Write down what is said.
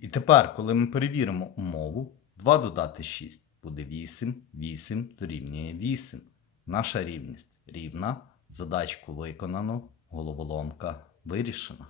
І тепер, коли ми перевіримо умову, 2 додати 6 буде 8, 8 дорівнює 8. Наша рівність рівна. Задачку виконано, головоломка вирішена.